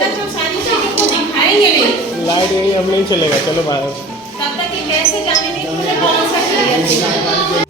तक हम सारी चीजों को दिखाएंगे नहीं, लाइट यही हम नहीं चलेगा, चलो बाहर। तब तक ये कैसे जानेंगे कि मुझे कौन सा क्लियर है।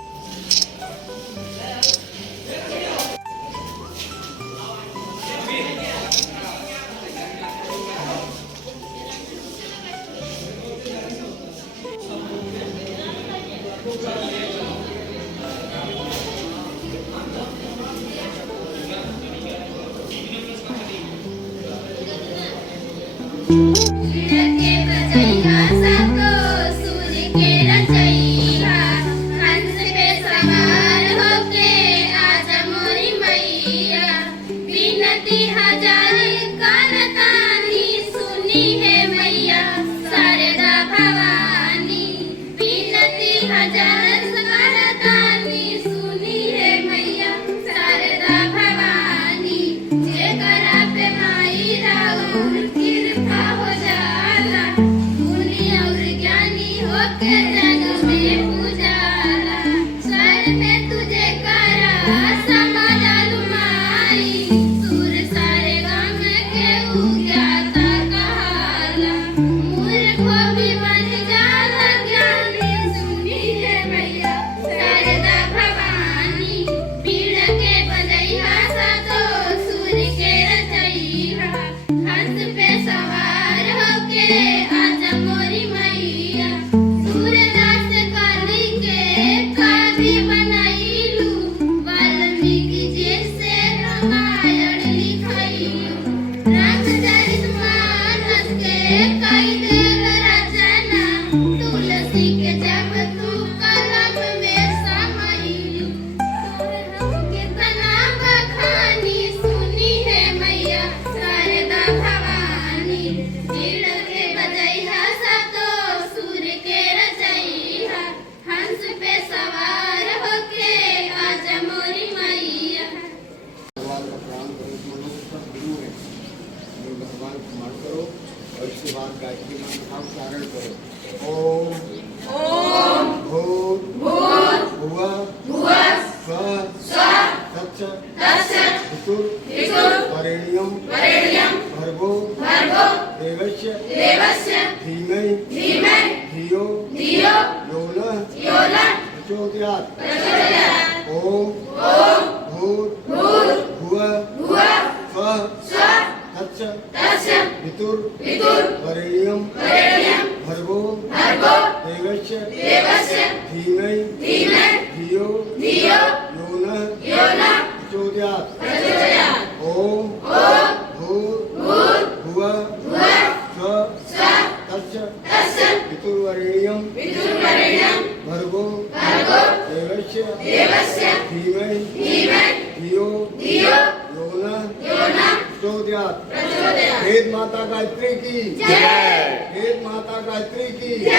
वेद माता गायत्री की जय, वेद माता गायत्री की जय,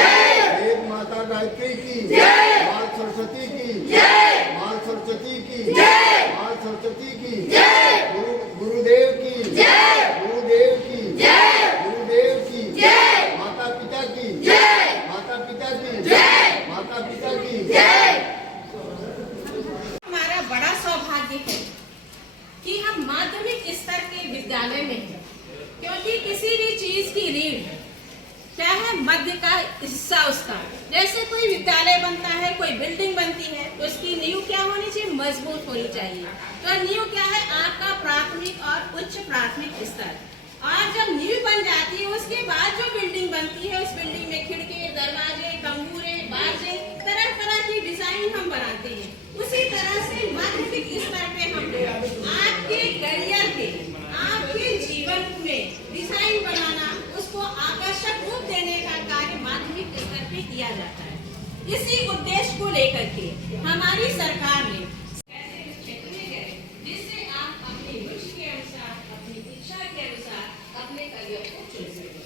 वेद माता गायत्री की जय, माँ सरस्वती की जय, माँ सरस्वती की जय, माँ सरस्वती की जय, गुरुदेव की जय, गुरुदेव की जय, गुरुदेव की जय, माता पिता की जय, माता पिता की जय, माता पिता की जय। हमारा बड़ा सौभाग्य है कि हम माध्यमिक स्तर के विद्यालय में हैं, क्योंकि किसी भी चीज की रीढ़ क्या है, मध्य का हिस्सा उसका। जैसे कोई विद्यालय बनता है, कोई बिल्डिंग बनती है, तो उसकी नींव क्या होनी चाहिए, मजबूत होनी चाहिए। तो नींव क्या है, आपका प्राथमिक और उच्च प्राथमिक स्तर। और जब नींव बन जाती है, उसके बाद जो बिल्डिंग बनती है, उस बिल्डिंग में खिड़की, दरवाजे, तंबूरे, बाजे, तरह तरह की डिजाइन हम बनाते हैं। उसी तरह से माध्यमिक स्तर पे हम लोग आपके करियर के, आपके जीवन में डिजाइन बनाना, उसको आकर्षक रूप देने का कार्य माध्यमिक स्तर पे किया जाता है। इसी उद्देश्य को लेकर के हमारी सरकार ने ऐसे क्षेत्र में गए जिससे आप अपनी रुचि के अनुसार, अपनी इच्छा के अनुसार अपने करियर को चुन सकें।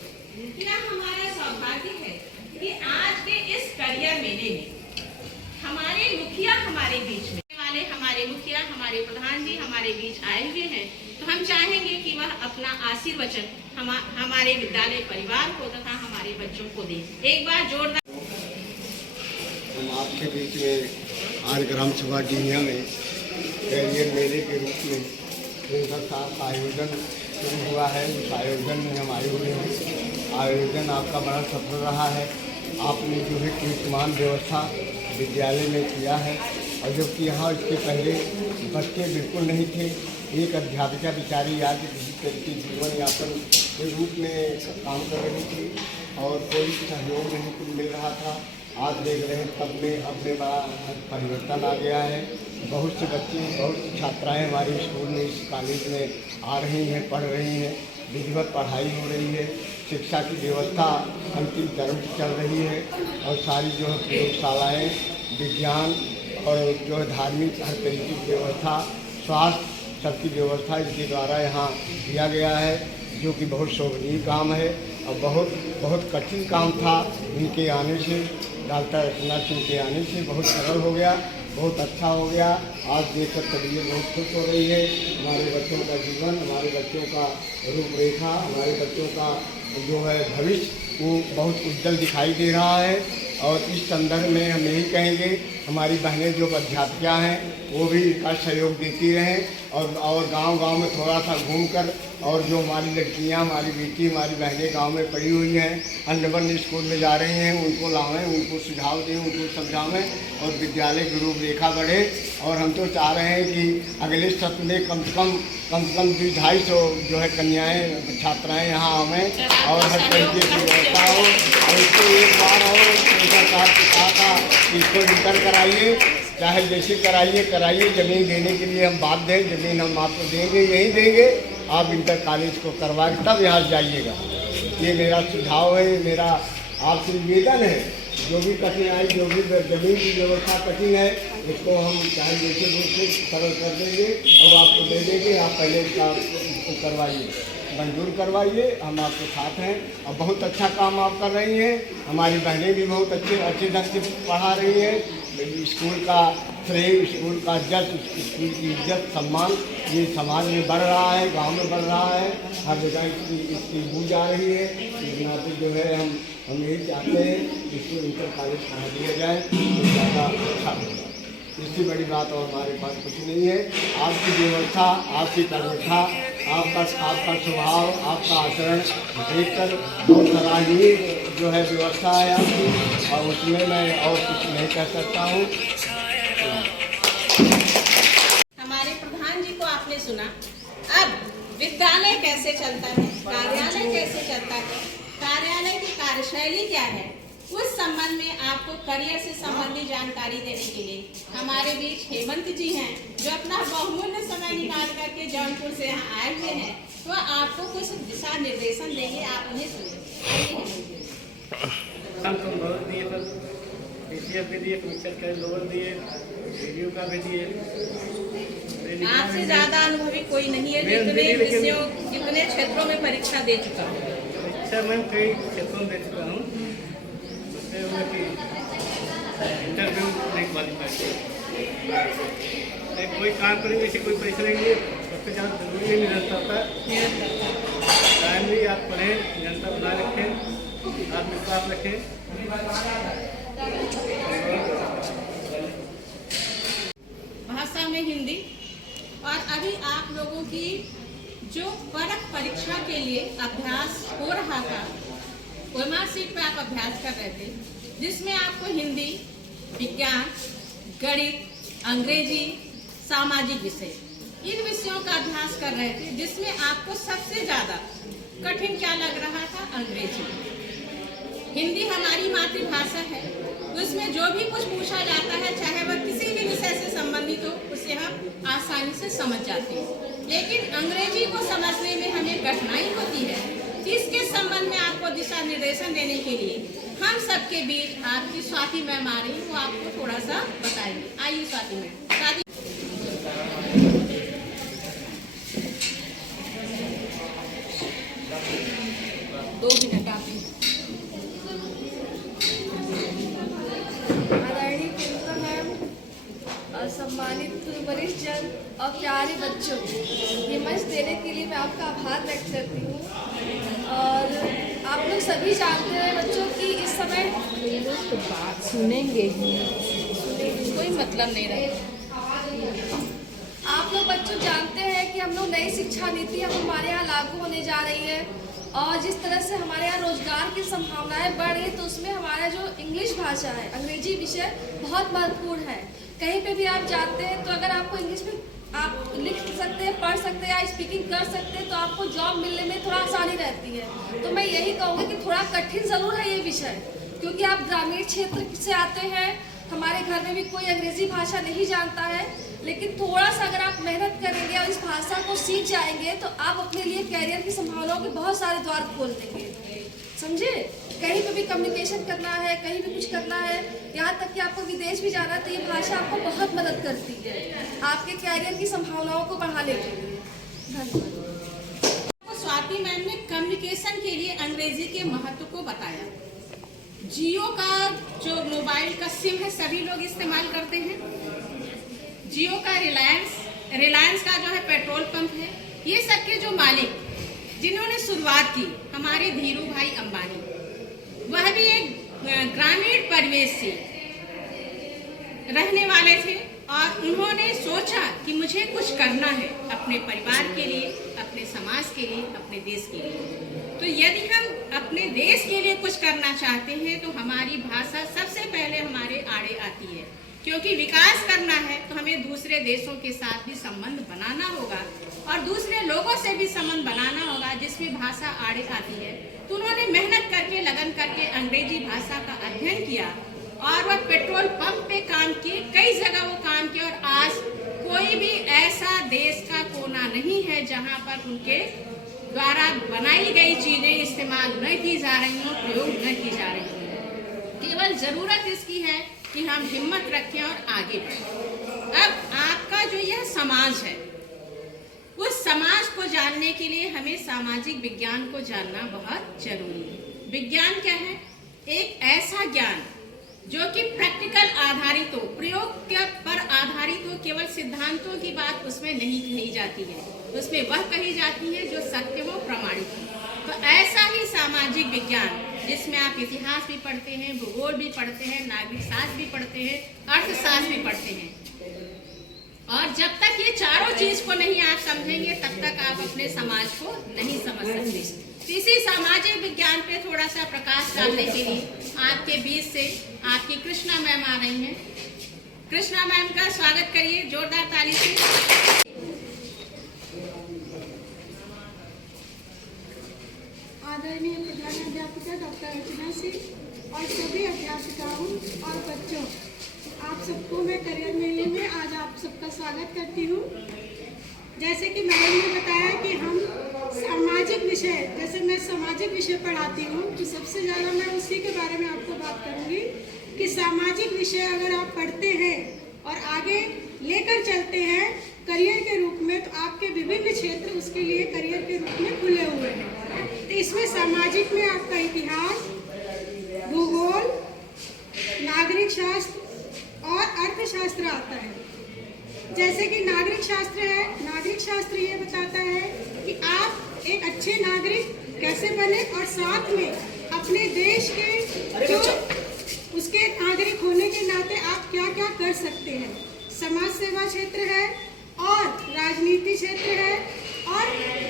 क्या हमारा सौभाग्य है कि आज के इस करियर मेले में हमारे मुखिया हमारे बीच में वाले, हमारे मुखिया, हमारे प्रधान जी हमारे बीच आए हुए हैं। तो हम चाहेंगे कि वह अपना आशीर्वचन हमारे विद्यालय परिवार को तथा हमारे बच्चों को दें। एक बार जोरदार। हम आपके बीच में आज ग्राम सभा डीनिया में कैरियर मेले के रूप में 3 साल का आयोजन शुरू हुआ है, उस आयोजन में हम आए हुए हैं। आयोजन आपका बड़ा सफल रहा है। आपने जो है कीर्तिमान व्यवस्था विद्यालय में किया है, और जबकि यहाँ इसके पहले बच्चे बिल्कुल नहीं थे। एक अध्यापिका बेचारी आके किसी तरीके जीवन यापन के रूप में काम कर रही थी और कोई सहयोग नहीं मिल रहा था। आज देख रहे हैं तब में अब में बड़ा परिवर्तन आ गया है। बहुत से बच्चे, बहुत सी छात्राएँ हमारे स्कूल में, इस कॉलेज में आ रही हैं, पढ़ रही हैं। विधिवत पढ़ाई हो रही है, शिक्षा की व्यवस्था अंतिम चरण पर चल रही है, और सारी जो है प्रयोगशालाएँ, विज्ञान और जो है धार्मिक हर तरीके की व्यवस्था, स्वास्थ्य सबकी व्यवस्था इसके द्वारा यहाँ किया गया है, जो कि बहुत शोभनीय काम है और बहुत कठिन काम था। इनके आने से, डॉक्टर रचना सिंह के आने से बहुत सरल हो गया, बहुत अच्छा हो गया। आज देखकर तबीयत बहुत खुश हो रही है। हमारे बच्चों का जीवन, हमारे बच्चों का रूपरेखा, हमारे बच्चों का जो है भविष्य वो बहुत उज्जवल दिखाई दे रहा है। और इस संदर्भ में हम यही कहेंगे, हमारी बहनें जो अध्यापिका हैं वो भी इसका सहयोग देती रहें, और गांव-गांव में थोड़ा सा घूमकर, और जो हमारी लड़कियां, हमारी बेटी, हमारी बहनें गांव में पढ़ी हुई हैं, अन्नबन स्कूल में जा रही हैं, उनको लावें, उनको सुझाव दें, उनको समझावें और विद्यालय की रूपरेखा बढ़े। और हम तो चाह रहे हैं कि अगले सत्र में कम से कम 250-250 जो है कन्याएँ, छात्राएँ यहाँ आवें और हर तरीके की व्यवस्था हो। और इसको एक बार और साहब से कहा था कि इसको इंटर कराइए, चाहे जैसे कराइए, ज़मीन देने के लिए हम बाध्य हैं। ज़मीन हम आपको देंगे, यही देंगे, आप इंटर कॉलेज को करवा के तब यहाँ जाइएगा। ये मेरा सुझाव है, मेरा आपसे निवेदन है। जो भी कठिनाई, जो भी ज़मीन की व्यवस्था कठिन है, उसको हम चाहे जैसे रूप से सरल कर देंगे और आपको दे देंगे। आप पहले इसका करवाइए, मंजूर करवाइए, हम आपके साथ हैं। और बहुत अच्छा काम आप कर रही हैं। हमारी बहनें भी बहुत अच्छे ढंग से पढ़ा रही हैं। स्कूल का प्रेम, स्कूल का इज्जत, स्कूल की इज्जत, सम्मान ये समाज में बढ़ रहा है, गांव में बढ़ रहा है, हर जगह इसकी बूझ आ रही है। इस नाते जो है हम यही चाहते हैं कि इसको इंटर कॉलेज पढ़ा दिया जाए तो ज़्यादा अच्छा होगा। इससे बड़ी बात और हमारे पास कुछ नहीं है। आपकी व्यवस्था, आपकी प्रतिष्ठा, आपका स्वभाव, आपका आचरण देखकर बहुत सराहनीय जो है व्यवस्था है आपकी, और उसमें मैं और कुछ नहीं कह सकता हूँ। हमारे प्रधान जी को आपने सुना। अब विद्यालय कैसे चलता है, कार्यालय कैसे चलता है, कार्यालय की कार्यशैली क्या है, उस संबंध में आपको करियर से संबंधित जानकारी देने के लिए हमारे बीच हेमंत जी हैं, जो अपना बहुमूल्य समय निकाल करके जौनपुर से यहाँ आए हुए हैं। तो आपको कुछ दिशा निर्देशन देंगे, आप उन्हें सुनिए। बहुत दिए, पर पीसीएफ भी दिए, पिक्चर का लोअर दिए, वीडियो का भी दिए। आपसे ज्यादा अनुभवी कोई नहीं है जितने क्षेत्रों में परीक्षा दे चुका हूँ। परीक्षा मैं कई क्षेत्रों में दे चुका हूँ। इंटरव्यू नहीं क्वालिफाई, कोई काम करेंगे, जैसे कोई पैसा लेंगे, सबसे ज़्यादा जरूरी है निरंतरता होता। टाइम भी आप पढ़ें, निरंतर बना रखें, आत्मविश्वास रखें। भाषा में हिंदी। और अभी आप लोगों की जो परख परीक्षा के लिए अभ्यास हो रहा था, ओएमआर सीट पे आप अभ्यास कर रहे थे, जिसमें आपको हिंदी, विज्ञान, गणित, अंग्रेजी, सामाजिक विषय, इन विषयों का अभ्यास कर रहे थे, जिसमें आपको सबसे ज़्यादा कठिन क्या लग रहा था? अंग्रेजी। हिंदी हमारी मातृभाषा है, उसमें जो भी कुछ पूछा जाता है, चाहे वह किसी भी विषय से संबंधित हो, उसे हम आसानी से समझ जाते हैं। लेकिन अंग्रेजी को समझने में हमें कठिनाई होती है। इसके संबंध में आपको दिशा निर्देशन देने के लिए हम सबके बीच आपकी स्वाति मैम आ रही है, वो आपको थोड़ा सा बताएंगे। आइए स्वाति मैम। स्वाति 2 मिनट आप आदरणीय प्रियंका मैम, सम्मानित वरिष्ठ जन और प्यारे बच्चों, ये मंच देने के लिए मैं आपका आभार व्यक्त करती हूँ। और आप लोग सभी जानते हैं बच्चों कि इस समय तो बात सुनेंगे ही, कोई मतलब नहीं रहा। आप लोग बच्चों जानते हैं कि हम लोग नई शिक्षा नीति अब हमारे यहाँ लागू होने जा रही है और जिस तरह से हमारे यहाँ रोजगार की संभावनाएं बढ़ रही है, तो उसमें हमारा जो इंग्लिश भाषा है, अंग्रेजी विषय बहुत महत्वपूर्ण है। कहीं पे भी आप जाते हैं तो अगर आपको इंग्लिश में आप लिख सकते हैं, पढ़ सकते हैं या स्पीकिंग कर सकते हैं तो आपको जॉब मिलने में थोड़ा आसानी रहती है। तो मैं यही कहूँगी कि थोड़ा कठिन ज़रूर है ये विषय, क्योंकि आप ग्रामीण क्षेत्र से आते हैं, हमारे घर में भी कोई अंग्रेजी भाषा नहीं जानता है, लेकिन थोड़ा सा अगर आप मेहनत करेंगे और इस भाषा को सीख जाएंगे तो आप अपने लिए कैरियर की संभावनाओं के बहुत सारे द्वार खोल देंगे। समझे? कहीं पे भी कम्युनिकेशन करना है, कहीं भी कुछ करना है, यहाँ तक कि आपको विदेश भी जाना है तो ये भाषा आपको बहुत मदद करती है आपके कैरियर की संभावनाओं को बढ़ाने के लिए। धन्यवाद। स्वाति मैम ने कम्युनिकेशन के लिए अंग्रेजी के महत्व को बताया। जियो का जो मोबाइल का सिम है सभी लोग इस्तेमाल करते हैं। जियो का रिलायंस का जो है पेट्रोल पंप है, ये सब के जो मालिक जिन्होंने शुरुआत की, हमारे धीरू भाई अंबानी, वह भी एक ग्रामीण परिवेश से रहने वाले थे और उन्होंने सोचा कि मुझे कुछ करना है अपने परिवार के लिए, अपने समाज के लिए, अपने देश के लिए। तो यदि हम अपने देश के लिए कुछ करना चाहते हैं तो हमारी भाषा सबसे पहले हमारे आड़े आती है, क्योंकि विकास करना है तो हमें दूसरे देशों के साथ भी संबंध बनाना होगा और दूसरे लोगों से भी संबंध बनाना होगा जिसमें भाषा आड़े आती है। तो उन्होंने मेहनत करके, लगन करके अंग्रेजी भाषा का अध्ययन किया और वह पेट्रोल पंप पे काम किए, कई जगह वो काम किया और आज कोई भी ऐसा देश का कोना नहीं है जहाँ पर उनके द्वारा बनाई गई चीजें इस्तेमाल न की जा रही हों, प्रयोग न की जा रही हों। केवल जरूरत इसकी है कि हम हिम्मत रखें और आगे बढ़ें। अब आपका जो यह समाज है, उस समाज को जानने के लिए हमें सामाजिक विज्ञान को जानना बहुत जरूरी है। विज्ञान क्या है? एक ऐसा ज्ञान जो कि प्रैक्टिकल आधारित हो, प्रयोग के पर आधारित हो, केवल सिद्धांतों की बात उसमें नहीं कही जाती है, उसमें वह कही जाती है जो सत्य हो, प्रमाणित हो। तो ऐसा ही सामाजिक विज्ञान जिसमें आप इतिहास भी पढ़ते हैं, भूगोल भी पढ़ते हैं, नागरिक शास्त्र भी पढ़ते हैं, अर्थशास्त्र भी पढ़ते हैं, और जब तक ये चारों चीज को नहीं आप समझेंगे तब तक आप अपने समाज को नहीं समझ सकते। इसी सामाजिक विज्ञान पे थोड़ा सा प्रकाश डालने के लिए आपके बीच से आपकी कृष्णा मैम आ रही हैं। कृष्णा मैम का स्वागत करिए जोरदार ताली से। आदरणीय प्रधान अध्यापिका डॉक्टर अर्चना सिंह और सभी अध्यापिकाओं और बच्चों, आप सबको मैं करियर मेले में आज आप सबका स्वागत करती हूँ। जैसे कि मैडम ने बताया कि हम सामाजिक विषय, जैसे मैं सामाजिक विषय पढ़ाती हूँ तो सबसे ज़्यादा मैं उसी के बारे में आपको बात करूँगी कि सामाजिक विषय अगर आप पढ़ते हैं और आगे लेकर चलते हैं करियर के रूप में, तो आपके विभिन्न क्षेत्र उसके लिए करियर के रूप में खुले हुए हैं। तो इसमें सामाजिक में आपका इतिहास, भूगोल, नागरिक शास्त्र और अर्थशास्त्र आता है। जैसे कि नागरिक शास्त्र है, नागरिक शास्त्र ये बताता है कि आप एक अच्छे नागरिक कैसे बने और साथ में अपने देश के जो उसके नागरिक होने के नाते आप क्या क्या कर सकते हैं। समाज सेवा क्षेत्र है और राजनीति क्षेत्र है और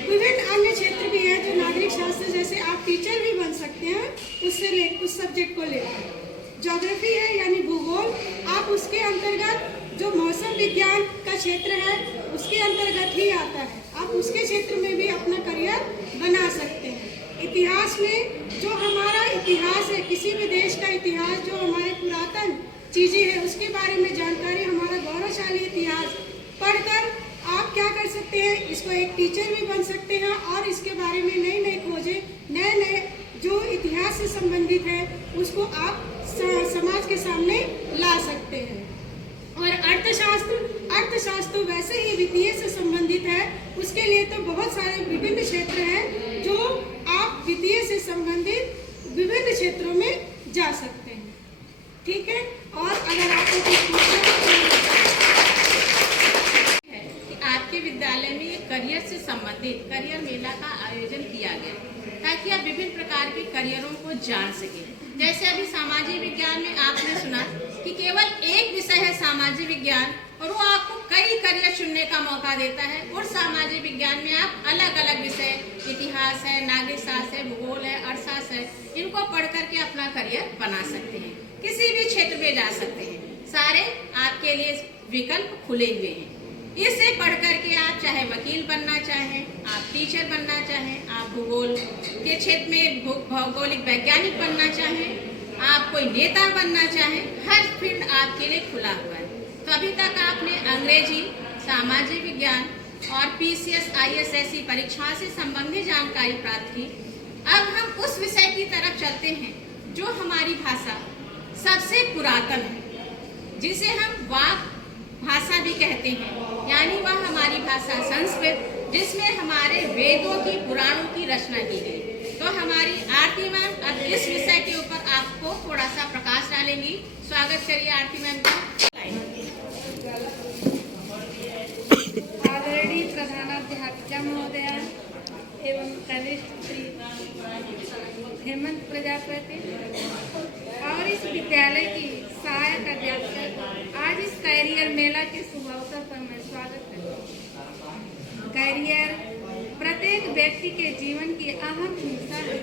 विभिन्न अन्य क्षेत्र भी है जो नागरिक शास्त्र, जैसे आप टीचर भी बन सकते हैं उससे उस सब्जेक्ट को लेकर। ज्योग्राफी है यानी भूगोल, आप उसके अंतर्गत जो मौसम विज्ञान का क्षेत्र है उसके अंतर्गत ही आता है, आप उसके क्षेत्र में भी अपना करियर बना सकते हैं। इतिहास में जो हमारा इतिहास है, किसी भी देश का इतिहास, जो हमारे पुरातन चीज़ें हैं उसके बारे में जानकारी, हमारा गौरवशाली इतिहास पढ़कर आप क्या कर सकते हैं, इसको एक टीचर भी बन सकते हैं और इसके बारे में नई नई खोजें, नए नए जो इतिहास से संबंधित है उसको आप समाज के सामने ला सकते हैं। और अर्थशास्त्र वैसे ही वित्तीय से संबंधित है, उसके लिए तो बहुत सारे विभिन्न क्षेत्र हैं जो आप वित्तीय से संबंधित विभिन्न क्षेत्रों में जा सकते हैं। ठीक है, और अगर आपको कुछ पूछना है कि आपके विद्यालय में करियर से संबंधित करियर मेला का आयोजन किया गया ताकि आप विभिन्न प्रकार के करियरों को जान सकें। जैसे अभी सामाजिक विज्ञान में आपने सुना कि केवल एक विषय है सामाजिक विज्ञान और वो आपको कई करियर चुनने का मौका देता है। और सामाजिक विज्ञान में आप अलग अलग विषय, इतिहास है, नागरिक शास्त्र है, भूगोल है, अर्थशास्त्र है, इनको पढ़ करके अपना करियर बना सकते हैं, किसी भी क्षेत्र में जा सकते हैं। सारे आपके लिए विकल्प खुले हुए हैं। इसे पढ़ करके आप चाहे वकील बनना चाहें, आप टीचर बनना चाहें, आप भूगोल के क्षेत्र में भौगोलिक वैज्ञानिक बनना चाहें, आप कोई नेता बनना चाहें, हर फील्ड आपके लिए खुला हुआ है। तो अभी तक आपने अंग्रेजी, सामाजिक विज्ञान और पीसीएस, आईएसएससी परीक्षाओं से संबंधित जानकारी प्राप्त की। अब हम उस विषय की तरफ चलते हैं जो हमारी भाषा सबसे पुरातन है, जिसे हम वाक भाषा भी कहते हैं, यानी वह हमारी भाषा संस्कृत, जिसमें हमारे वेदों की, पुराणों की रचना की गई। तो हमारी आरती मैम अब इस विषय के ऊपर आपको थोड़ा सा प्रकाश डालेंगी। स्वागत करिए आरती मैम का। आदरणीय प्रधानाध्यापिका महोदया एवं कनिष्ठ श्री हेमंत प्रजापति और इस विद्यालय की सहायक अध्यापक, आज इस कैरियर मेला के शुभ अवसर पर मैं स्वागत करती हूँ। कैरियर प्रत्येक व्यक्ति के जीवन की अहम हिस्सा है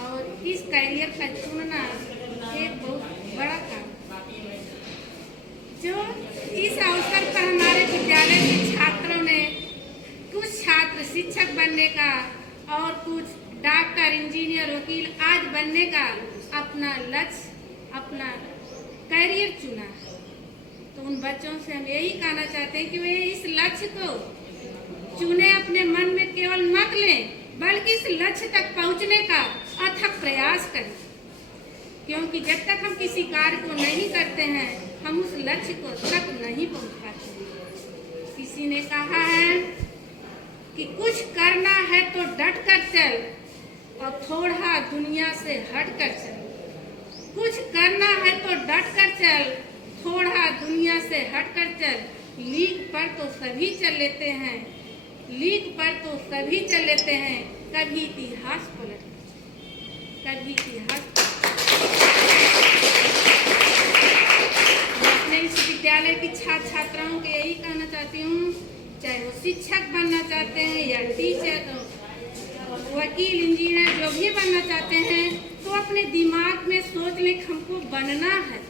और इस कैरियर का चुनना एक बहुत बड़ा काम। जो इस अवसर पर हमारे विद्यालय के छात्रों ने, कुछ छात्र शिक्षक बनने का और कुछ डॉक्टर, इंजीनियर, वकील आज बनने का अपना लक्ष्य, अपना कैरियर चुना है। तो उन बच्चों से हम यही कहना चाहते हैं कि वे इस लक्ष्य को चुने, अपने मन में केवल मत लें, बल्कि इस लक्ष्य तक पहुंचने का अथक प्रयास करें। क्योंकि जब तक हम किसी कार्य को नहीं करते हैं, हम उस लक्ष्य को तक नहीं पहुंच पाते। किसी ने कहा है कि कुछ करना है तो डट कर चल और थोड़ा दुनिया से हट कर चल। कुछ करना है तो डट कर चल, थोड़ा दुनिया से हट कर चल। लीक पर तो सभी चल लेते हैं, लीक पर तो सभी चल लेते हैं, कभी इतिहास पलट, कभी इतिहास मैं अपने इस विद्यालय की छात्र छात्राओं को यही कहना चाहती हूँ, चाहे वो शिक्षक बनना चाहते हैं या टीचर, वकील, इंजीनियर, जो भी बनना चाहते हैं, तो अपने दिमाग में सोच लें हमको बनना है।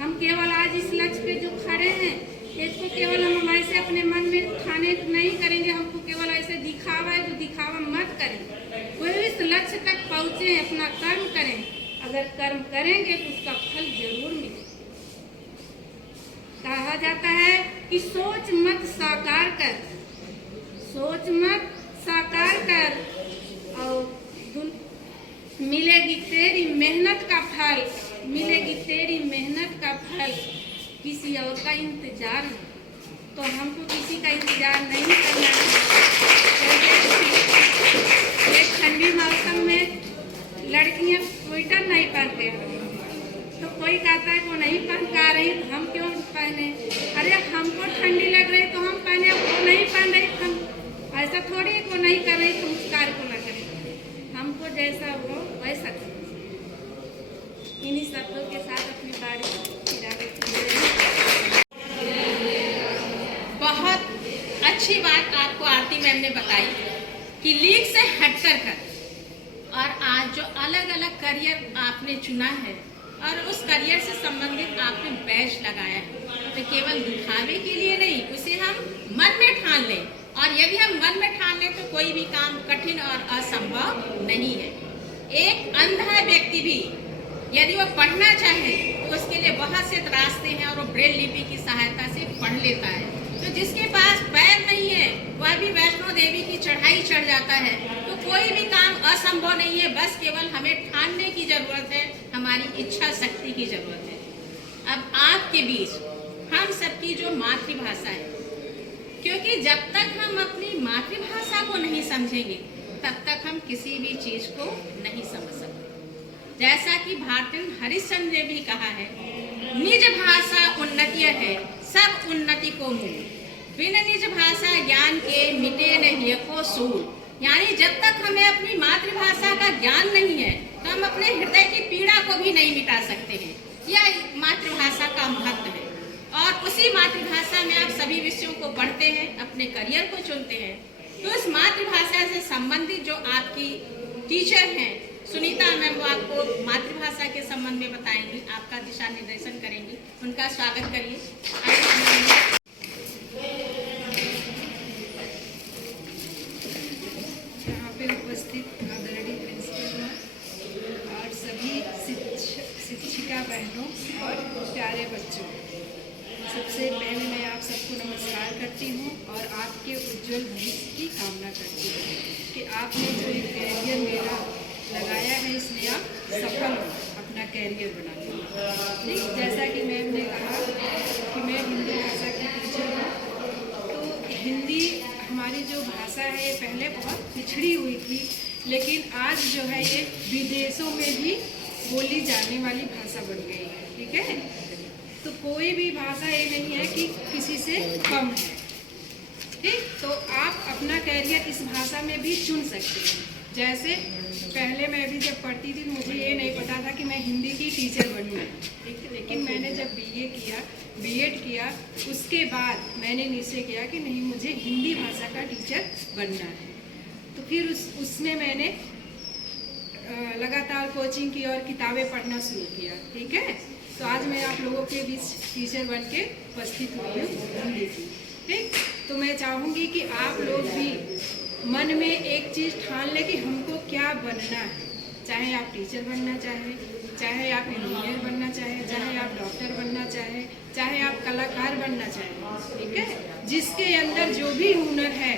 हम केवल आज इस लक्ष्य पे जो खड़े हैं, इसको केवल हम ऐसे अपने मन में ठाने नहीं करेंगे, हमको केवल ऐसे दिखावा है तो दिखावा मत करें। कोई इस लक्ष्य तक पहुँचे, अपना कर्म करें। अगर कर्म करेंगे तो उसका फल जरूर मिलेगा। कहा जाता है कि सोच मत साकार कर, सोच मत साकार कर और मिलेगी तेरी मेहनत का फल, मिलेगी तेरी मेहनत का फल, किसी और का इंतजार नहीं। तो हमको किसी का इंतजार नहीं करना है। एक ठंडी मौसम में लड़कियां स्वेटर नहीं पहनते, तो कोई कहता है वो नहीं पहन पा रही तो हम क्यों पहने? अरे हमको ठंडी लग रही तो हम पहने, वो नहीं पहन रही हम ऐसा थोड़ी को नहीं कर रही तो उस कार्य को ना करें। हमको जैसा हो वैसा करें। इन्हीं शब्दों के साथ अपनी बारी बहुत अच्छी बात आपको आरती मैम ने बताई कि लीक से हटकर कर, और आज जो अलग अलग करियर आपने चुना है और उस करियर से संबंधित आपने बैच लगाया है, तो केवल दिखावे के लिए नहीं, उसे हम मन में ठान लें। और यदि हम मन में ठान लें तो कोई भी काम कठिन और असंभव नहीं है। एक अंधा व्यक्ति भी यदि वो पढ़ना चाहे तो उसके लिए बहुत से रास्ते हैं और वो ब्रेल लिपि की सहायता से पढ़ लेता है। तो जिसके पास पैर नहीं है वह भी वैष्णो देवी की चढ़ाई चढ़ जाता है। तो कोई भी काम असंभव नहीं है, बस केवल हमें ठानने की जरूरत है, हमारी इच्छा शक्ति की जरूरत है। अब आपके बीच हम सबकी जो मातृभाषा है, क्योंकि जब तक हम अपनी मातृभाषा को नहीं समझेंगे तब तक हम किसी भी चीज को नहीं समझ सकते। जैसा कि भारतीय हरिश्चंद्र ने भी कहा है, निज भाषा उन्नति है, सब उन्नति को मूल, बिन निज भाषा ज्ञान के मिटे नहीं को सूल। यानी जब तक हमें अपनी मातृभाषा का ज्ञान नहीं है तो हम अपने हृदय की पीड़ा को भी नहीं मिटा सकते हैं। यह मातृभाषा का महत्व है। और उसी मातृभाषा में आप सभी विषयों को पढ़ते हैं, अपने करियर को चुनते हैं, तो इस मातृभाषा से संबंधित जो आपकी टीचर हैं सुनीता मैम, वो आपको मातृभाषा के संबंध में बताएंगी, आपका दिशा निर्देशन करेंगी। उनका स्वागत करिए। यहाँ पे उपस्थित आदरणीय प्रिंसिपल और सभी शिक्षिका बहनों और प्यारे बच्चों, सबसे पहले मैं आप सबको नमस्कार करती हूँ और आपके उज्जवल भविष्य की कामना करती हूँ कि आपने जो एक कैरियर मेला लगाया है इसमें आप सफल हो अपना कैरियर बनाने में। ठीक, जैसा कि मैम ने कहा कि मैं हिंदी भाषा की टीचर हूँ, तो हिंदी हमारी जो भाषा है पहले बहुत पिछड़ी हुई थी, लेकिन आज जो है ये विदेशों में भी बोली जाने वाली भाषा बन गई है। ठीक है, तो कोई भी भाषा ये नहीं है कि किसी से कम है। ठीक, तो आप अपना कैरियर इस भाषा में भी चुन सकते हैं। जैसे पहले मैं भी जब पढ़ती थी मुझे ये नहीं पता था कि मैं हिंदी की टीचर बनूँ, ठीक है, लेकिन मैंने जब बीएड किया उसके बाद मैंने निश्चय किया कि नहीं, मुझे हिंदी भाषा का टीचर बनना है। तो फिर उसमें मैंने लगातार कोचिंग की और किताबें पढ़ना शुरू किया। ठीक है, तो आज मैं आप लोगों के बीच टीचर बन के उपस्थित हुई हूँ हिंदी की। ठीक, तो मैं चाहूँगी कि आप लोग भी मन में एक चीज़ ठान ले कि हमको क्या बनना है। चाहे आप टीचर बनना चाहे आप इंजीनियर बनना चाहे आप डॉक्टर बनना चाहे आप कलाकार बनना चाहें। ठीक है, जिसके अंदर जो भी हुनर है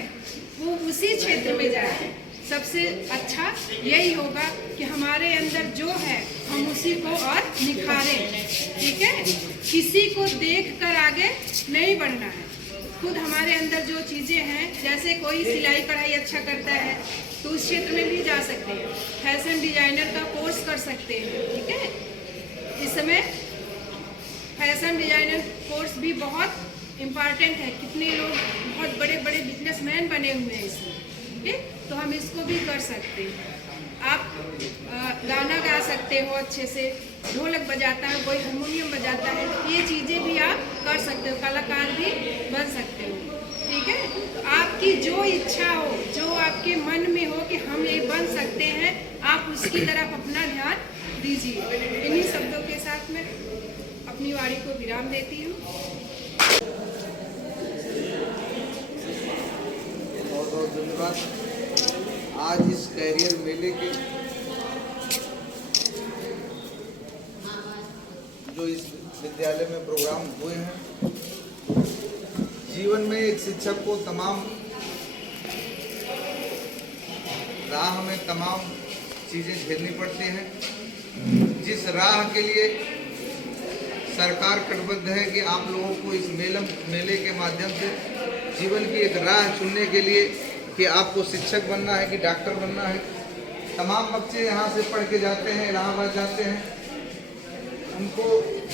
वो उसी क्षेत्र में जाए। सबसे अच्छा यही होगा कि हमारे अंदर जो है हम उसी को और निखारें। ठीक है, किसी को देखकर आगे नहीं बढ़ना है। खुद हमारे अंदर जो चीज़ें हैं, जैसे कोई सिलाई कढ़ाई अच्छा करता है तो उस क्षेत्र में भी जा सकते हैं, फैशन डिजाइनर का कोर्स कर सकते हैं। ठीक है, इस समय फैशन डिजाइनर कोर्स भी बहुत इम्पॉर्टेंट है। कितने लोग बहुत बड़े बड़े बिजनेसमैन बने हुए हैं इसमें। ठीक, तो हम इसको भी कर सकते हैं। आप गाना गा सकते हो अच्छे से, ढोलक बजाता है, कोई हारमोनियम बजाता है, ये चीज़ें भी आप कर सकते हो, कलाकार भी बन सकते हो। ठीक है, तो आपकी जो इच्छा हो, जो आपके मन में हो कि हम ये बन सकते हैं, आप उसकी तरफ अपना ध्यान दीजिए। इन्हीं शब्दों के साथ मैं अपनी वाणी को विराम देती हूँ। बहुत बहुत धन्यवाद। आज इस कैरियर मेले के जो इस विद्यालय में प्रोग्राम हुए हैं, जीवन में एक शिक्षक को तमाम राह में तमाम चीज़ें झेलनी पड़ती हैं। जिस राह के लिए सरकार कटिबद्ध है कि आप लोगों को इस मेले के माध्यम से जीवन की एक राह चुनने के लिए कि आपको शिक्षक बनना है कि डॉक्टर बनना है। तमाम बच्चे यहाँ से पढ़ के जाते हैं, इलाहाबाद जाते हैं, उनको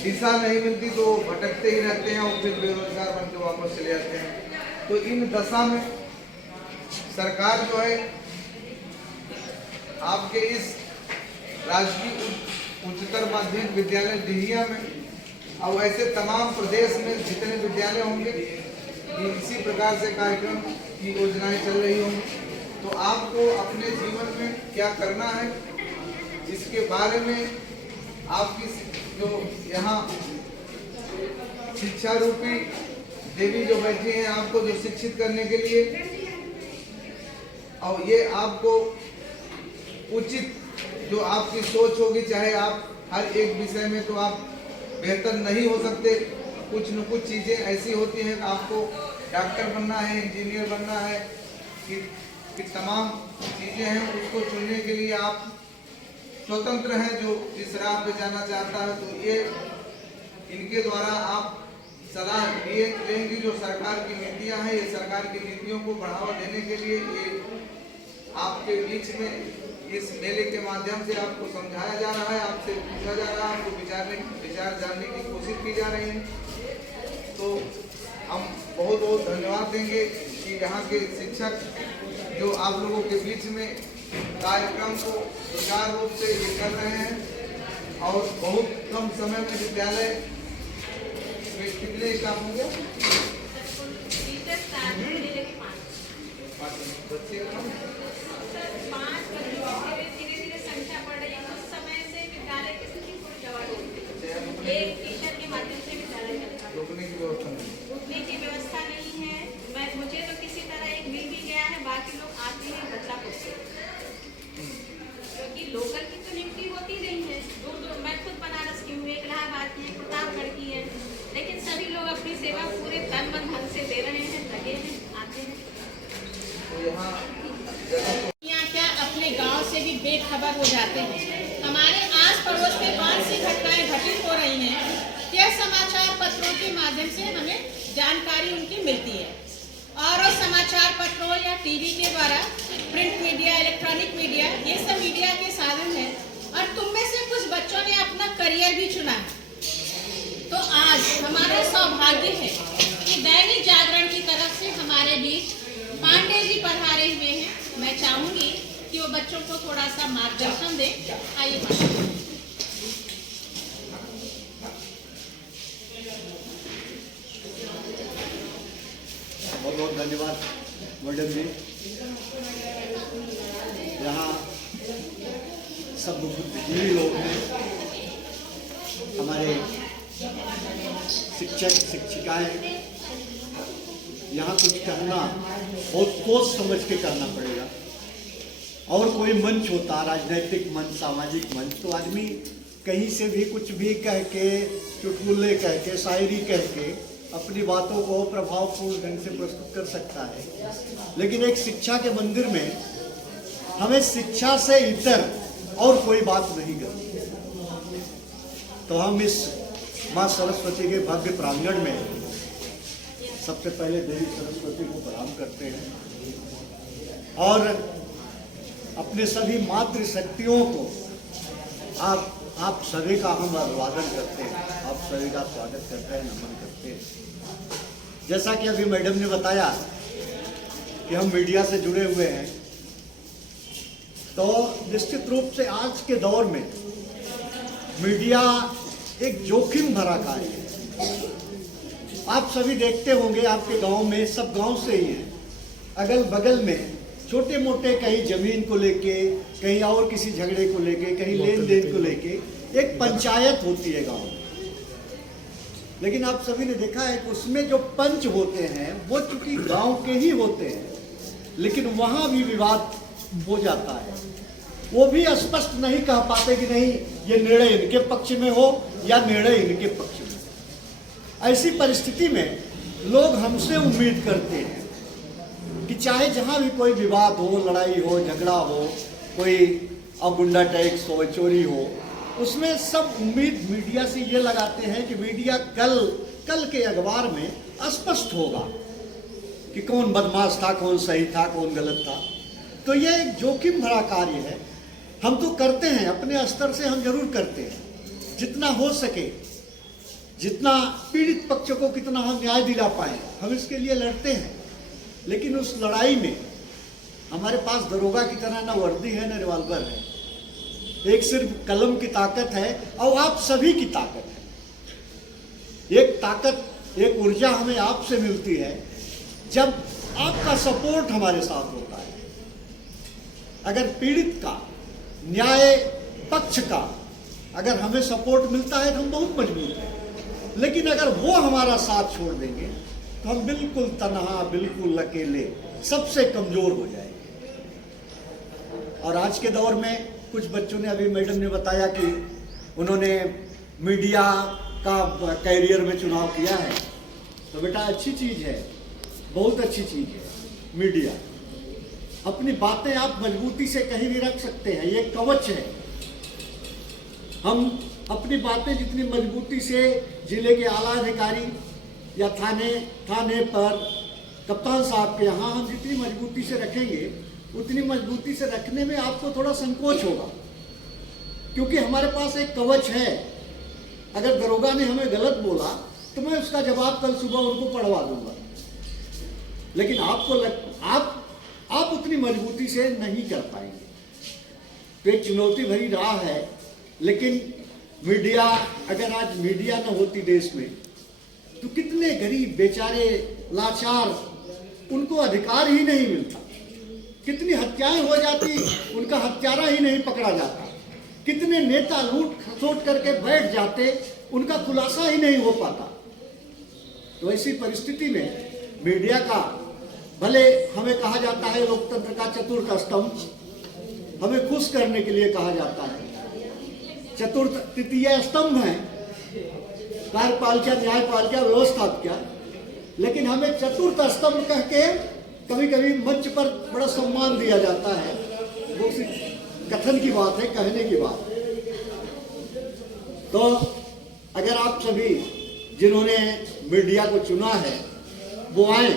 दिशा नहीं मिलती तो भटकते ही रहते हैं और फिर बेरोजगार बन के वापस चले जाते हैं। तो इन दशा में सरकार जो है आपके इस राजकीय उच्चतर माध्यमिक विद्यालय डिहिया में और ऐसे तमाम प्रदेश में जितने विद्यालय होंगे इसी प्रकार से कार्यक्रम की योजनाएं चल रही होंगी। तो आपको अपने जीवन में क्या करना है इसके बारे में आपकी जो यहाँ शिक्षा रूपी देवी जो बैठी हैं आपको जो शिक्षित करने के लिए, और ये आपको उचित जो आपकी सोच होगी, चाहे आप हर एक विषय में तो आप बेहतर नहीं हो सकते, कुछ न कुछ चीज़ें ऐसी होती हैं कि आपको डॉक्टर बनना है, इंजीनियर बनना है, कि तमाम चीज़ें हैं उसको चुनने के लिए आप स्वतंत्र हैं। जो इस राह पे जाना चाहता है तो ये इनके द्वारा आप सलाह लेंगे। जो सरकार की नीतियां हैं, ये सरकार की नीतियों को बढ़ावा देने के लिए ये आपके बीच में इस मेले के माध्यम से आपको समझाया जा रहा है, आपसे पूछा जा रहा है, आपको विचार जानने की कोशिश की जा रही है। तो हम बहुत बहुत धन्यवाद देंगे कि यहाँ के शिक्षक जो आप लोगों के बीच में कार्यक्रम को सुचारू रूप से ये कर रहे हैं और बहुत कम समय में विद्यालय में कितने स्टाफ होंगे? टीचर 4 से लेके 5 बच्चे का नाम? 5 बच्चों की धीरे धीरे संख्या बढ़ रही है। कुछ समय से विद्यालय की स्थिति थोड़ी गड़बड़ हो गई। एक टीचर के माध्यम से विद्यालय चलता है। रुकने की व्यवस्था नहीं। रुकने की व्यवस्था नहीं है। मुझे तो किसी तरह एक मिल भी गया है, बाकी लोग आते हैं बदलापुर से, क्योंकि लोकल की तो नियुक्ति होती नहीं है। दूर दूर मैं खुद बनारस की हूँ, एक इलाहाबाद की है, प्रतापगढ़ की है, लेकिन सभी लोग अपनी सेवा पूरे तन मन धन से दे रहे हैं, लगे हैं, आते हैं। तो यहाँ क्या अपने गांव से भी बेखबर हो जाते हैं। हमारे आस पड़ोस में कौन सी घटनाएं घटित हो रही हैं, यह समाचार पत्रों के माध्यम से हमें जानकारी उनकी मिलती है। और समाचार पत्रों या टीवी के द्वारा, प्रिंट मीडिया, इलेक्ट्रॉनिक मीडिया, ये सब मीडिया के साधन हैं। और तुम में से कुछ बच्चों ने अपना करियर भी चुना है। तो आज हमारा सौभाग्य है कि दैनिक जागरण की तरफ से हमारे बीच पांडे जी पधारे हुए हैं। मैं चाहूंगी कि वो बच्चों को थोड़ा सा मार्गदर्शन दें। आइए पांडे जी। बहुत बहुत धन्यवाद मैडम जी। यहाँ सब बुद्धिजीवी लोग हैं, हमारे शिक्षक शिक्षिकाएं। यहाँ कुछ करना बहुत सोच समझ के करना पड़ेगा। और कोई मंच होता, राजनीतिक मंच, सामाजिक मंच, तो आदमी कहीं से भी कुछ भी कह के, चुटकुले कह के, शायरी कह के अपनी बातों को प्रभावपूर्ण ढंग से प्रस्तुत कर सकता है। लेकिन एक शिक्षा के मंदिर में हमें शिक्षा से इतर और कोई बात नहीं करनी। तो हम इस माँ सरस्वती के भव्य प्रांगण में सबसे पहले देवी सरस्वती को प्रणाम करते हैं और अपने सभी मातृशक्तियों को आप सभी का हम अभिवादन करते हैं, आप सभी का स्वागत करते हैं, नमन करते हैं। जैसा कि अभी मैडम ने बताया कि हम मीडिया से जुड़े हुए हैं, तो निश्चित रूप से आज के दौर में मीडिया एक जोखिम भरा कार्य है। आप सभी देखते होंगे, आपके गांव में, सब गांव से ही हैं, अगल बगल में छोटे मोटे कहीं जमीन को लेके, कहीं और किसी झगड़े को लेके, कहीं लेन देन को लेके एक पंचायत होती है गांव में। लेकिन आप सभी ने देखा है कि उसमें जो पंच होते हैं वो चूंकि गांव के ही होते हैं, लेकिन वहां भी विवाद हो जाता है। वो भी स्पष्ट नहीं कह पाते कि नहीं ये निर्णय इनके पक्ष में हो या निर्णय इनके पक्ष में। ऐसी परिस्थिति में लोग हमसे उम्मीद करते हैं कि चाहे जहां भी कोई विवाद हो, लड़ाई हो, झगड़ा हो, कोई गुंडा टैक्स हो, चोरी हो, उसमें सब उम्मीद मीडिया से ये लगाते हैं कि मीडिया कल के अखबार में स्पष्ट होगा कि कौन बदमाश था, कौन सही था, कौन गलत था। तो ये एक जोखिम भरा कार्य है। हम तो करते हैं, अपने स्तर से हम जरूर करते हैं, जितना हो सके, जितना पीड़ित पक्ष को कितना हम न्याय दिला पाए हम इसके लिए लड़ते हैं। लेकिन उस लड़ाई में हमारे पास दरोगा की तरह ना वर्दी है, ना रिवॉल्वर है, एक सिर्फ कलम की ताकत है और आप सभी की ताकत है। एक ताकत, एक ऊर्जा हमें आपसे मिलती है जब आपका सपोर्ट हमारे साथ होता है। अगर पीड़ित का, न्याय पक्ष का अगर हमें सपोर्ट मिलता है तो हम बहुत मजबूत हैं। लेकिन अगर वो हमारा साथ छोड़ देंगे तो हम बिल्कुल तन्हा, बिल्कुल अकेले, सबसे कमजोर हो जाएंगे। और आज के दौर में कुछ बच्चों ने, अभी मैडम ने बताया कि उन्होंने मीडिया का कैरियर में चुनाव किया है, तो बेटा अच्छी चीज़ है, बहुत अच्छी चीज़ है। मीडिया अपनी बातें आप मजबूती से कहीं भी रख सकते हैं, ये कवच है। हम अपनी बातें जितनी मजबूती से जिले के आला अधिकारी या थाने पर कप्तान साहब के यहाँ हम जितनी मजबूती से रखेंगे, उतनी मजबूती से रखने में आपको थोड़ा संकोच होगा, क्योंकि हमारे पास एक कवच है। अगर दरोगा ने हमें गलत बोला तो मैं उसका जवाब कल सुबह उनको पढ़वा दूंगा। लेकिन आप उतनी मजबूती से नहीं कर पाएंगे। तो एक चुनौती भरी राह है। लेकिन मीडिया, अगर आज मीडिया न होती देश में तो कितने गरीब बेचारे लाचार, उनको अधिकार ही नहीं मिलता। कितनी हत्याएं हो जाती, उनका हत्यारा ही नहीं पकड़ा जाता। कितने नेता लूट खसोट करके बैठ जाते, उनका खुलासा ही नहीं हो पाता। तो ऐसी परिस्थिति में मीडिया का, भले हमें कहा जाता है लोकतंत्र का चतुर्थ स्तंभ, हमें खुश करने के लिए कहा जाता है। चतुर्थ तृतीय स्तंभ है, कार्यपालिका, न्यायपालिका, व्यवस्थापिका, लेकिन हमें चतुर्थ स्तंभ कह के कभी कभी मंच पर बड़ा सम्मान दिया जाता है। वो सिर्फ कथन की बात है, कहने की बात। तो अगर आप सभी जिन्होंने मीडिया को चुना है वो आए,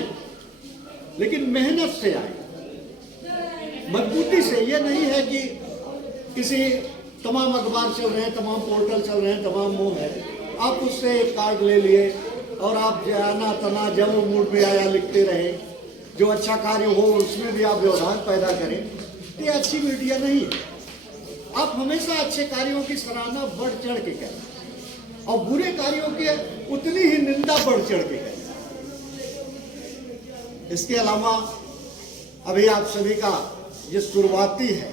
लेकिन मेहनत से आए, मजबूती से। ये नहीं है कि किसी तमाम अखबार चल रहे हैं, तमाम पोर्टल चल रहे हैं, तमाम मुंह है, आप उससे एक कार्ड ले लिए और आप जाना तना जब मूड में आया लिखते रहे। जो अच्छा कार्य हो उसमें भी आप व्यवधान पैदा करें, ये अच्छी मीडिया नहीं है। आप हमेशा अच्छे कार्यों की सराहना बढ़ चढ़ के करें और बुरे कार्यों की उतनी ही निंदा बढ़ चढ़ के करें। इसके अलावा अभी आप सभी का ये शुरुआती है,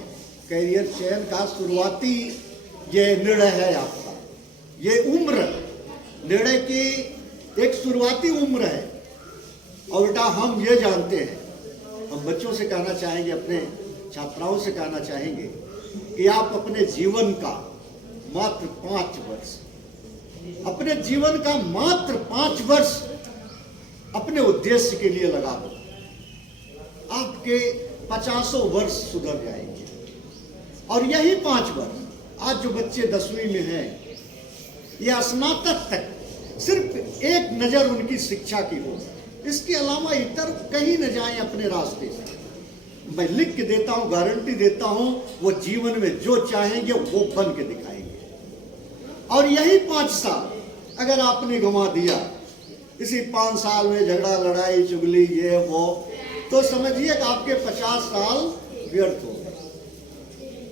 कैरियर चयन का शुरुआती ये निर्णय है आपका। ये उम्र निर्णय की एक शुरुआती उम्र है। और बेटा हम ये जानते हैं, हम बच्चों से कहना चाहेंगे, अपने छात्राओं से कहना चाहेंगे कि आप अपने जीवन का मात्र 5 वर्ष, अपने जीवन का मात्र 5 वर्ष अपने उद्देश्य के लिए लगा दो, आपके 50 वर्ष सुधर जाएंगे। और यही 5 वर्ष, आज जो बच्चे 10वीं में हैं या स्नातक तक, सिर्फ एक नजर उनकी शिक्षा की हो, इसके अलावा इतर कहीं न जाएं अपने रास्ते से। मैं लिख के देता हूं, गारंटी देता हूं, वो जीवन में जो चाहेंगे वो बन के दिखाएंगे। और यही 5 साल अगर आपने गंवा दिया, इसी 5 साल में झगड़ा, लड़ाई, चुगली, ये वो, तो समझिए कि आपके 50 साल व्यर्थ हो गए,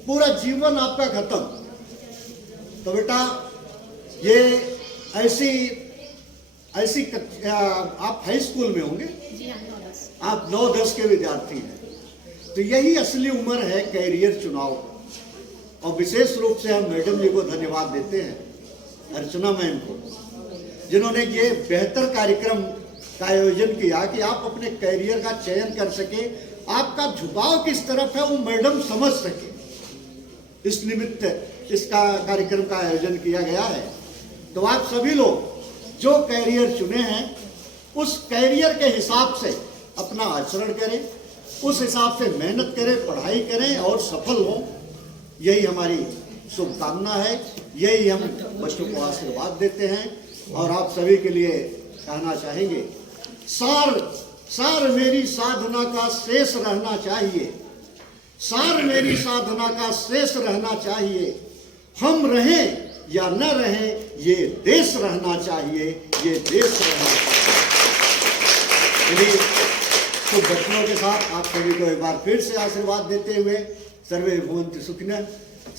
पूरा जीवन आपका खत्म। तो बेटा ये ऐसी आप हाई स्कूल में होंगे, आप 9-10 के विद्यार्थी हैं, तो यही असली उम्र है कैरियर चुनाव का। और विशेष रूप से हम मैडम जी को धन्यवाद देते हैं, अर्चना मैम को, जिन्होंने ये बेहतर कार्यक्रम का आयोजन किया कि आप अपने कैरियर का चयन कर सके, आपका झुकाव किस तरफ है वो मैडम समझ सके। इस निमित्त इसका कार्यक्रम का आयोजन किया गया है। तो आप सभी लोग जो कैरियर चुने हैं, उस कैरियर के हिसाब से अपना आचरण करें, उस हिसाब से मेहनत करें, पढ़ाई करें और सफल हों। यही हमारी शुभकामना है, यही हम बच्चों को आशीर्वाद देते हैं। और आप सभी के लिए कहना चाहेंगे, सार मेरी साधना का शेष रहना चाहिए, सार मेरी साधना का शेष रहना चाहिए। हम रहें या न रहे, ये देश रहना चाहिए, ये देश रहना चाहिए। तो बच्चों के साथ आप सभी को एक बार फिर से आशीर्वाद देते हुए, सर्वे भवन्तु सुखिनः,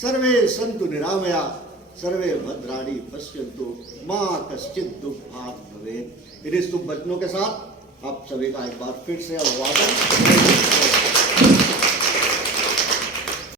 सर्वे सन्तु निरामया, सर्वे भद्राणि पश्यन्तु, मा कश्चित् दुःखात् भवेत्। इन्हीं शुभ वचनों के साथ आप सभी का एक बार फिर से अभिवादन।